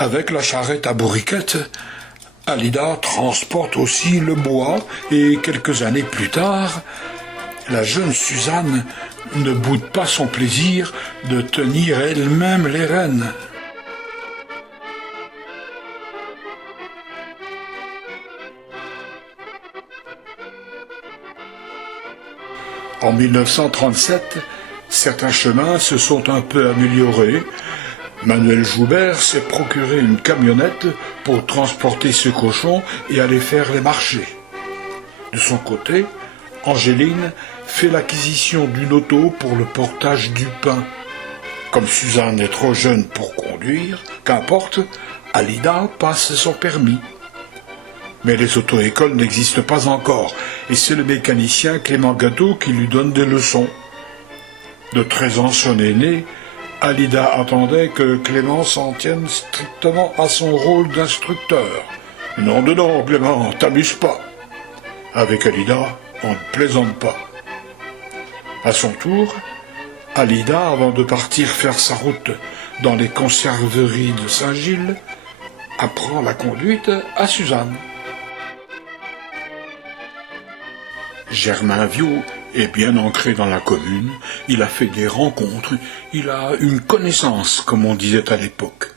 Avec la charrette à bourriquette, Alida transporte aussi le bois et quelques années plus tard, la jeune Suzanne ne boude pas son plaisir de tenir elle-même les rênes. En 1937, certains chemins se sont un peu améliorés. Manuel Joubert s'est procuré une camionnette pour transporter ses cochons et aller faire les marchés. De son côté, Angéline fait l'acquisition d'une auto pour le portage du pain. Comme Suzanne est trop jeune pour conduire, qu'importe, Alida passe son permis. Mais les auto-écoles n'existent pas encore, et c'est le mécanicien Clément Gâteau qui lui donne des leçons. De 13 ans son aîné, Alida attendait que Clément s'en tienne strictement à son rôle d'instructeur. « Non, Clément, t'amuse pas !» Avec Alida, on ne plaisante pas. À son tour, Alida, avant de partir faire sa route dans les conserveries de Saint-Gilles, apprend la conduite à Suzanne. Germain Viaud est bien ancré dans la commune, il a fait des rencontres, il a une connaissance, comme on disait à l'époque.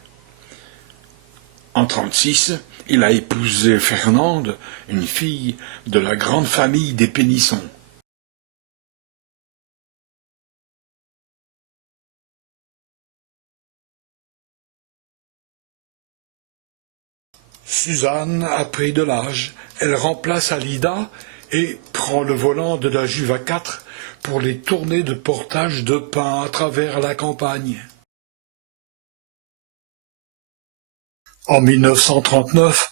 En 1936, il a épousé Fernande, une fille de la grande famille des Pénissons. Suzanne a pris de l'âge, elle remplace Alida et prend le volant de la Juva 4 pour les tournées de portage de pain à travers la campagne. En 1939,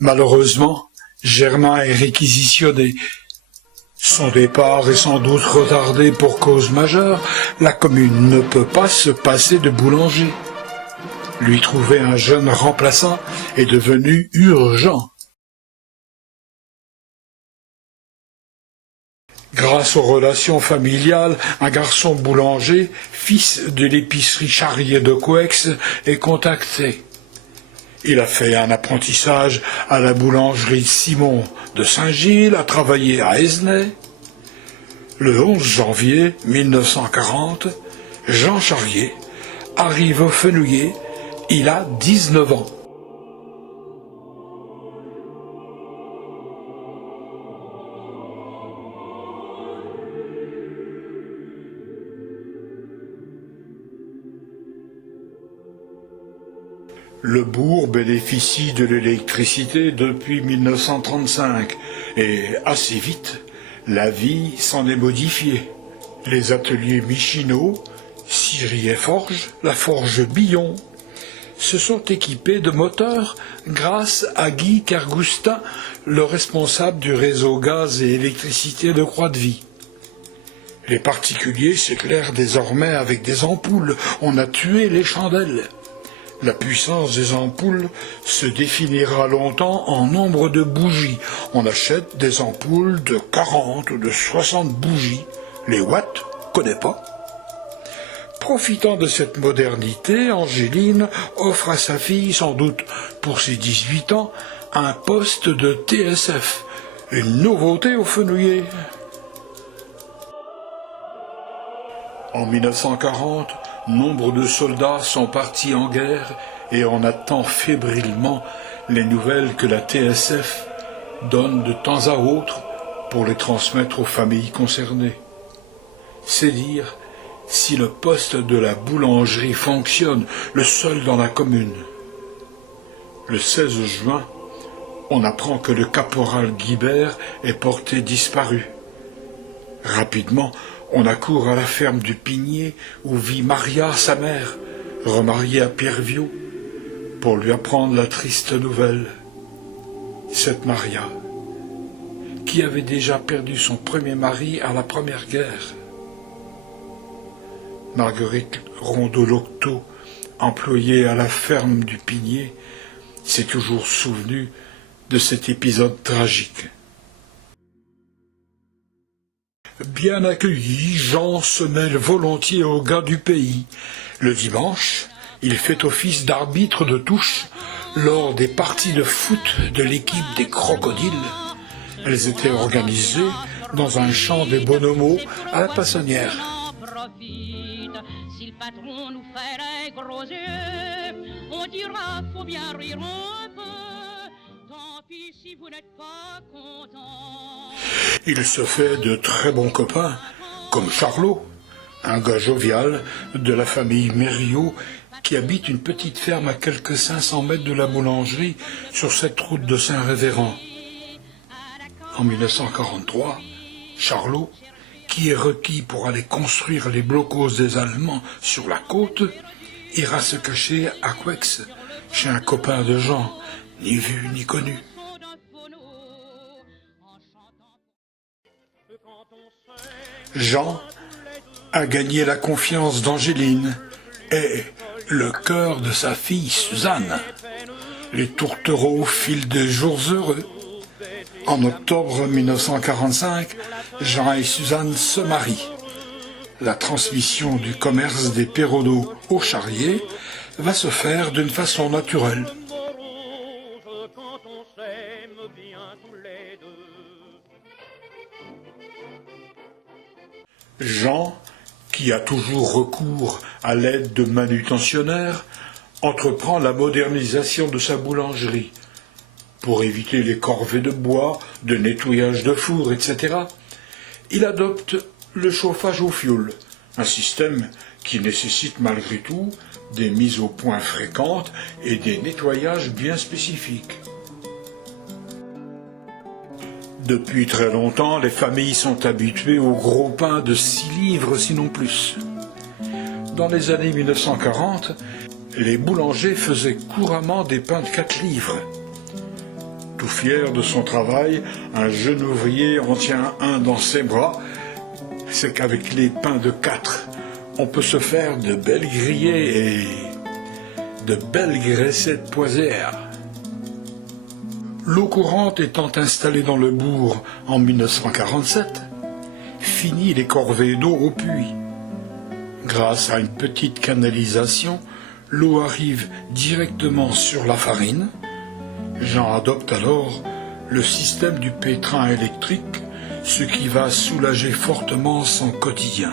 malheureusement, Germain est réquisitionné. Son départ est sans doute retardé pour cause majeure, la commune ne peut pas se passer de boulanger. Lui trouver un jeune remplaçant est devenu urgent. Grâce aux relations familiales, un garçon boulanger, fils de l'épicerie Charrier de Coex, est contacté. Il a fait un apprentissage à la boulangerie Simon de Saint-Gilles, a travaillé à Esnay. Le 11 janvier 1940, Jean Charrier arrive au Fenouillet, il a 19 ans. Le bourg bénéficie de l'électricité depuis 1935 et assez vite, la vie s'en est modifiée. Les ateliers Michino, scierie et forge, la forge Billon, se sont équipés de moteurs grâce à Guy Kergoustin, le responsable du réseau gaz et électricité de Croix-de-Vie. Les particuliers s'éclairent désormais avec des ampoules, on a tué les chandelles. La puissance des ampoules se définira longtemps en nombre de bougies. On achète des ampoules de 40 ou de 60 bougies. Les watts, connais pas. Profitant de cette modernité, Angéline offre à sa fille, sans doute pour ses 18 ans, un poste de TSF. Une nouveauté au Fenouillet. En 1940, nombre de soldats sont partis en guerre et on attend fébrilement les nouvelles que la TSF donne de temps à autre pour les transmettre aux familles concernées. C'est dire si le poste de la boulangerie fonctionne, le seul dans la commune. Le 16 juin, on apprend que le caporal Guibert est porté disparu. Rapidement, on accourt à la ferme du Pigné où vit Maria, sa mère, remariée à Pierre Viaud, pour lui apprendre la triste nouvelle. Cette Maria, qui avait déjà perdu son premier mari à la Première Guerre. Marguerite Rondeau-Locteau, employée à la ferme du Pigné, s'est toujours souvenue de cet épisode tragique. Bien accueilli, Jean se mêle volontiers aux gars du pays. Le dimanche, Il fait office d'arbitre de touche lors des parties de foot de l'équipe des Crocodiles. Elles étaient organisées dans un champ de Bonomo à la Passonnière. Si le patron nous fait les gros yeux, on dira faut bien rire un peu. Tant pis si vous n'êtes pas content. Il se fait de très bons copains, comme Charlot, un gars jovial de la famille Mériot qui habite une petite ferme à quelques 500 mètres de la boulangerie sur cette route de Saint-Révérend. En 1943, Charlot, qui est requis pour aller construire les blocos des Allemands sur la côte, ira se cacher à Couex, chez un copain de Jean, ni vu ni connu. Jean a gagné la confiance d'Angéline et le cœur de sa fille Suzanne. Les tourtereaux filent des jours heureux. En octobre 1945, Jean et Suzanne se marient. La transmission du commerce des Perronneaux aux Charriers va se faire d'une façon naturelle. Jean, qui a toujours recours à l'aide de manutentionnaires, entreprend la modernisation de sa boulangerie. Pour éviter les corvées de bois, de nettoyage de four, etc., il adopte le chauffage au fioul, un système qui nécessite malgré tout des mises au point fréquentes et des nettoyages bien spécifiques. Depuis très longtemps, les familles sont habituées au gros pain de 6 livres, sinon plus. Dans les années 1940, les boulangers faisaient couramment des pains de 4 livres. Tout fier de son travail, un jeune ouvrier en tient un dans ses bras. C'est qu'avec les pains de 4, on peut se faire de belles grillées et de belles graissettes poisées. L'eau courante étant installée dans le bourg en 1947, fini les corvées d'eau au puits. Grâce à une petite canalisation, l'eau arrive directement sur la farine. Jean adopte alors le système du pétrin électrique, ce qui va soulager fortement son quotidien.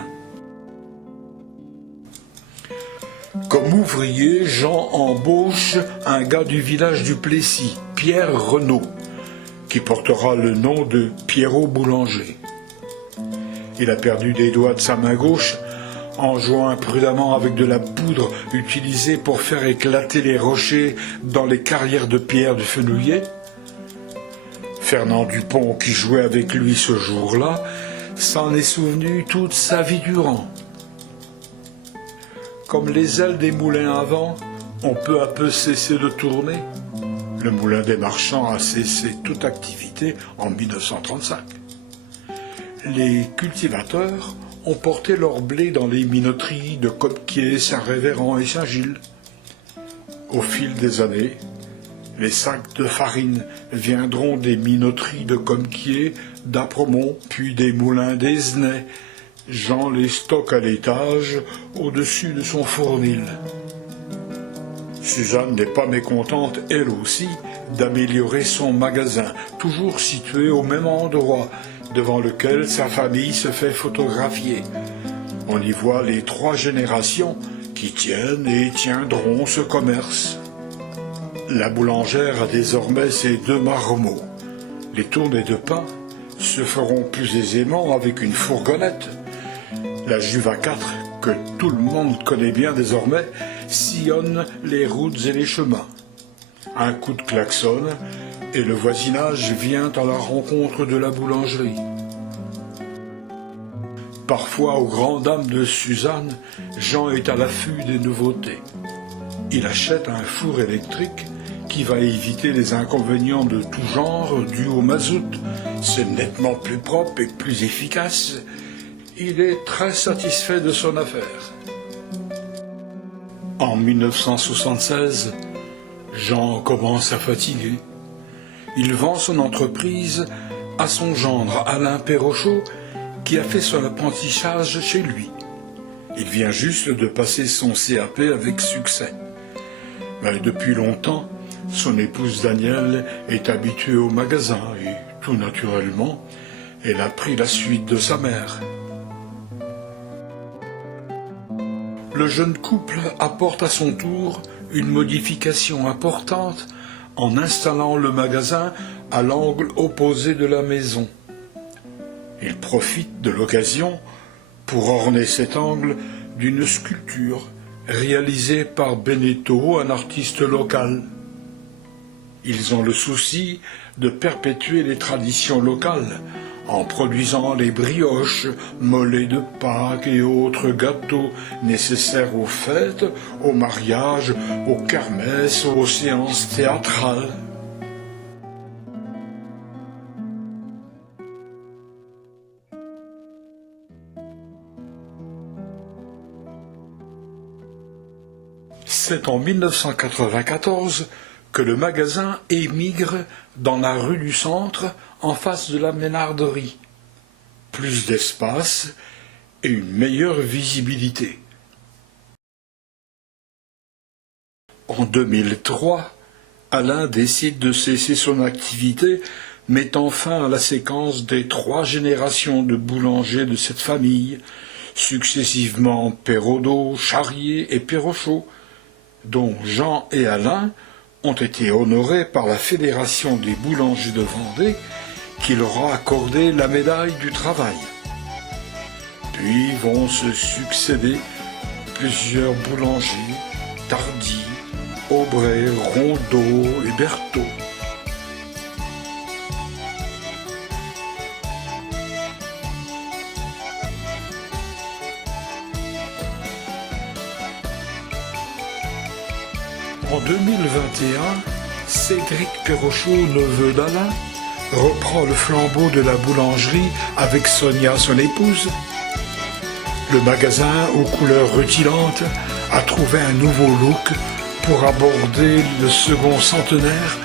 Comme ouvrier, Jean embauche un gars du village du Plessis, Pierre Renaud, qui portera le nom de Pierrot Boulanger. Il a perdu des doigts de sa main gauche en jouant imprudemment avec de la poudre utilisée pour faire éclater les rochers dans les carrières de pierre du Fenouillet. Fernand Dupont, qui jouait avec lui ce jour-là, s'en est souvenu toute sa vie durant. Comme les ailes des moulins à vent ont peu à peu cessé de tourner, le moulin des marchands a cessé toute activité en 1935. Les cultivateurs ont porté leur blé dans les minoteries de Copquier, Saint-Révérend et Saint-Gilles. Au fil des années, les sacs de farine viendront des minoteries de Copquier, d'Apremont, puis des moulins d'Esnay. Jean les stocke à l'étage, au-dessus de son fournil. Suzanne n'est pas mécontente, elle aussi, d'améliorer son magasin, toujours situé au même endroit, devant lequel sa famille se fait photographier. On y voit les 3 générations qui tiennent et tiendront ce commerce. La boulangère a désormais ses 2 marmots. Les tournées de pain se feront plus aisément avec une fourgonnette. La Juve à 4, que tout le monde connaît bien désormais, sillonne les routes et les chemins. Un coup de klaxon et le voisinage vient à la rencontre de la boulangerie. Parfois, aux grandes dames de Suzanne, Jean est à l'affût des nouveautés. Il achète un four électrique qui va éviter les inconvénients de tout genre dus au mazout. C'est nettement plus propre et plus efficace. Il est très satisfait de son affaire. En 1976, Jean commence à fatiguer. Il vend son entreprise à son gendre Alain Perrochot, qui a fait son apprentissage chez lui. Il vient juste de passer son CAP avec succès. Mais depuis longtemps, son épouse Danielle est habituée au magasin et, tout naturellement, elle a pris la suite de sa mère. Le jeune couple apporte à son tour une modification importante en installant le magasin à l'angle opposé de la maison. Il profite de l'occasion pour orner cet angle d'une sculpture réalisée par Benetto, un artiste local. Ils ont le souci de perpétuer les traditions locales en produisant les brioches, mollets de Pâques et autres gâteaux nécessaires aux fêtes, aux mariages, aux kermesses, aux séances théâtrales. C'est en 1994 que le magasin émigre dans la rue du Centre, en face de la Ménarderie. Plus d'espace et une meilleure visibilité. En 2003, Alain décide de cesser son activité, mettant fin à la séquence des 3 générations de boulangers de cette famille, successivement Perraudot, Charrier et Perrochot, dont Jean et Alain ont été honorés par la Fédération des boulangers de Vendée, qui leur a accordé la médaille du travail. Puis vont se succéder plusieurs boulangers, Tardy, Aubray, Rondeau et Berthaud. En 2021, Cédric Perrochot, neveu d'Alain, reprend le flambeau de la boulangerie avec Sonia, son épouse. Le magasin aux couleurs rutilantes a trouvé un nouveau look pour aborder le second centenaire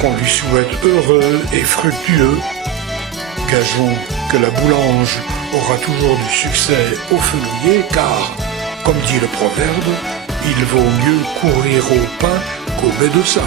qu'on lui souhaite heureux et fructueux. Gageons que la boulange aura toujours du succès au feuillier car, comme dit le proverbe, il vaut mieux courir au pain qu'au médecin.